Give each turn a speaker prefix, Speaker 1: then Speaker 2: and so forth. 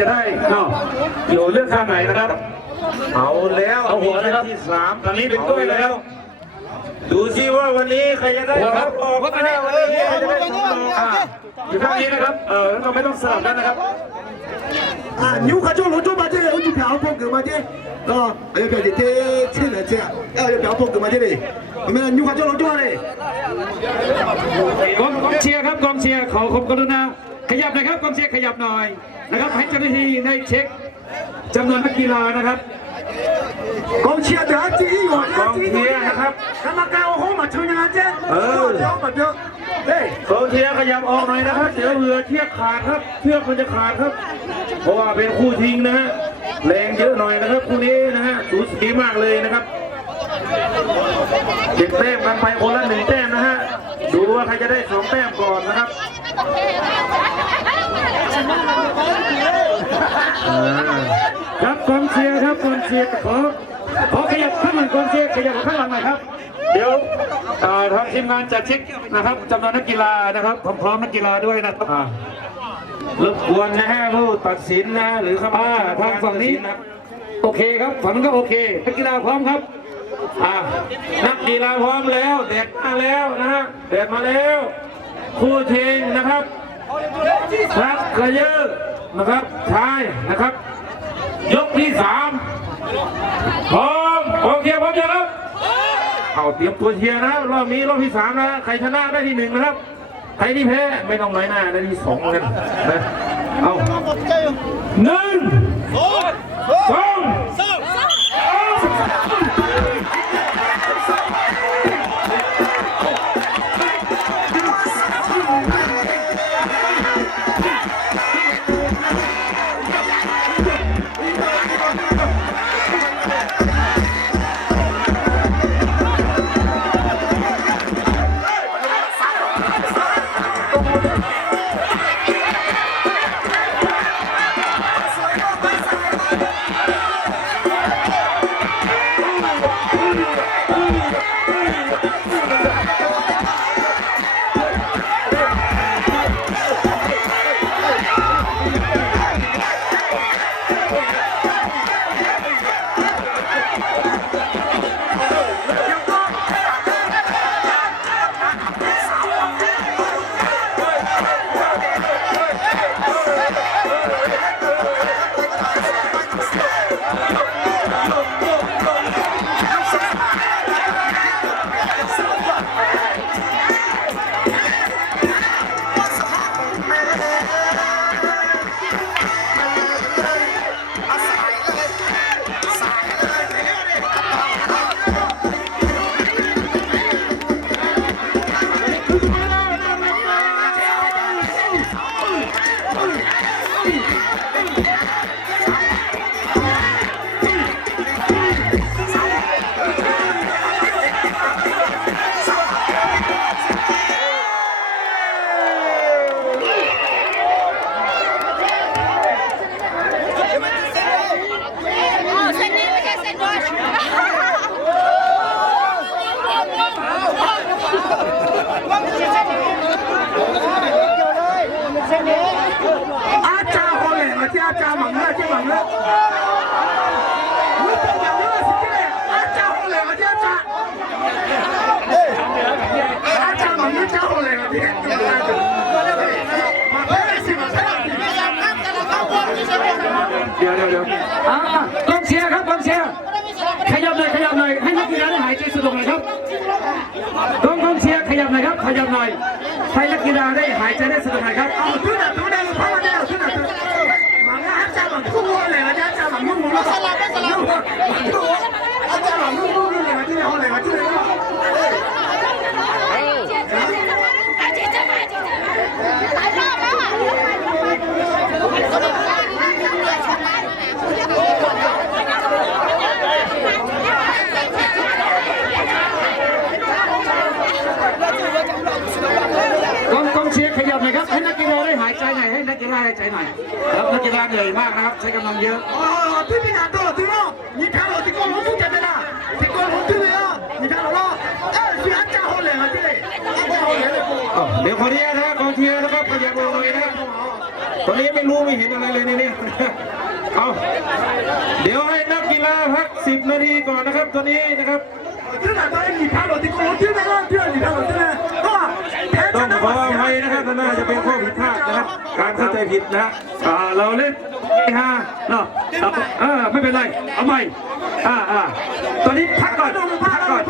Speaker 1: จะได้เนาะอยู่เลือกข้างไหนนะครับ
Speaker 2: เอาแล้ว
Speaker 1: เอาหัวนะครับ
Speaker 2: ที่สาม
Speaker 1: ตอนนี้เป็นกล้วยแล้ว
Speaker 2: ดูสิว่าวันนี้ใครจะได้
Speaker 1: หัวครับ
Speaker 2: ออกมาวันนี้ใครจะได้สองดอก
Speaker 1: อ่าอยู่ข้างนี้นะครับ เออเราไม่ต้องสลับกันนะครับ
Speaker 3: 啊，牛卡中龙中嘛，这个有条风格嘛，这哦，还有个这这来这，要有条风格嘛，这里，我们牛卡中龙中嘞。
Speaker 1: กองกองเชียร์ครับกองเชียร์ขอความกรุณา ขยับหนะครับกองเชียร์ขยับหน่อยนะครับ ให้เจ้าหน้าที่ได้เช็คจำนวนนักกีฬานะครับ
Speaker 3: 讲车就一支一元，
Speaker 1: กองเชียร์นะครับ
Speaker 3: 咁啊教好嘛，吹下啫，呃，咗咪咗，誒，
Speaker 1: กองเชียร์ขยับออกหน่อยนะครับ เดี๋ยวเรือเชือกขาดครับ เชือกมันจะขาดครับ เพราะว่าเป็นคู่ชิงนะฮะ แรงเยอะหน่อยนะครับคู่นี้นะฮะ สูสีมากเลยนะครับเก็บแต้มกันไปคนละหนึ่งแต้มนะฮะ ดูว่าใครจะได้สองแต้มก่อนนะครับ ครับกองเชียร์ครับกองเชียร์ขอขอขยับข้างหลังกองเชียร์ขยับข้างหลังหน่อยครับ เดี๋ยวเอ่อทางทีมงานจะเช็คนะครับจำนวนนักกีฬานะครับความพร้อมนักกีฬาด้วยนะครับ
Speaker 2: อะรบกวนนะฮะผู้ตัดสินนะหรือคณะ
Speaker 1: อ่าก
Speaker 2: รรม
Speaker 1: ทาง
Speaker 2: การ
Speaker 1: ฝั่งนี้
Speaker 2: ตัดสิะ
Speaker 1: โอเคครับฝั่งนั้นก็โอเคนักกีฬาพร้อมครับ
Speaker 2: อะนักกีฬาพร้อมแล้วแดดมาแล้วนะฮะแดดมาแล้วคู่ชิงนะครับ ทักกระเยอะนะครับชายนะครับ ยกที่สามพร้อมกองเชียร์พร้อมยังครับเอาเตรียมตัวเชียร์นะรอบนี้รอบที่สามนะใครชนะได้ที่หนึ่งนะครับใครที่แพ้ไม่ต้องน้อยหน้าได้ที่สองกันนะเอาหนึ่งสอง
Speaker 1: Yeah. อ่ากองเชียร์ครับกองเชียร์ขยับหน่อยขยับหน่อยให้นักกีฬาได้หายใจสะดวกหน่อยครับกองกองเชียร์ขยับหน่อยครับขยับหน่อยให้นักกีฬาได้หายใจได้สะดวกหน่อยครับ ครับให้นักกีฬาได้หายใจหน่อยให้นักกีฬาหายใจหน่อยครับนักกีฬาเหนื่อยมากนะครับใช้กำลังเยอะ
Speaker 3: โอ้ที่พี่นาโตที่น้องนี่าราที่ก้นหุ้นจะไม่ได้ที่ก้นหุ้นที่ไม่ได้นี่ถ้าเราเอ
Speaker 1: อที่อาจารย์เขาเลยนะที่เดี๋ยวคนนี้นะกอเชียร์นะครับขยับลงเลยนะ
Speaker 2: ตอนนี้ไม่รู้ไม่เห็นอะไรเลยเนี่ยเอาเดี๋ยวให้นักกีฬาพักสิบนาทีก่อนนะครับตอนนี้นะครับ
Speaker 3: ที่ไหนตอนนี้หนีทางหลอดที่ก้นหุ้นที่ไม่ได้ที่ไหนหนีทางหลอดที่ไหน
Speaker 2: ต้องขออภัยนะครับน่าจะเป็นข้อผิดพลาดนะครับ การเข้าใจผิดนะฮะ
Speaker 1: อ่าเราเล่นฮฮาเนาะเอาไม่เป็นไร เอาใหม่อ่าอ่าตอนนี้พักก่อนพักก่อน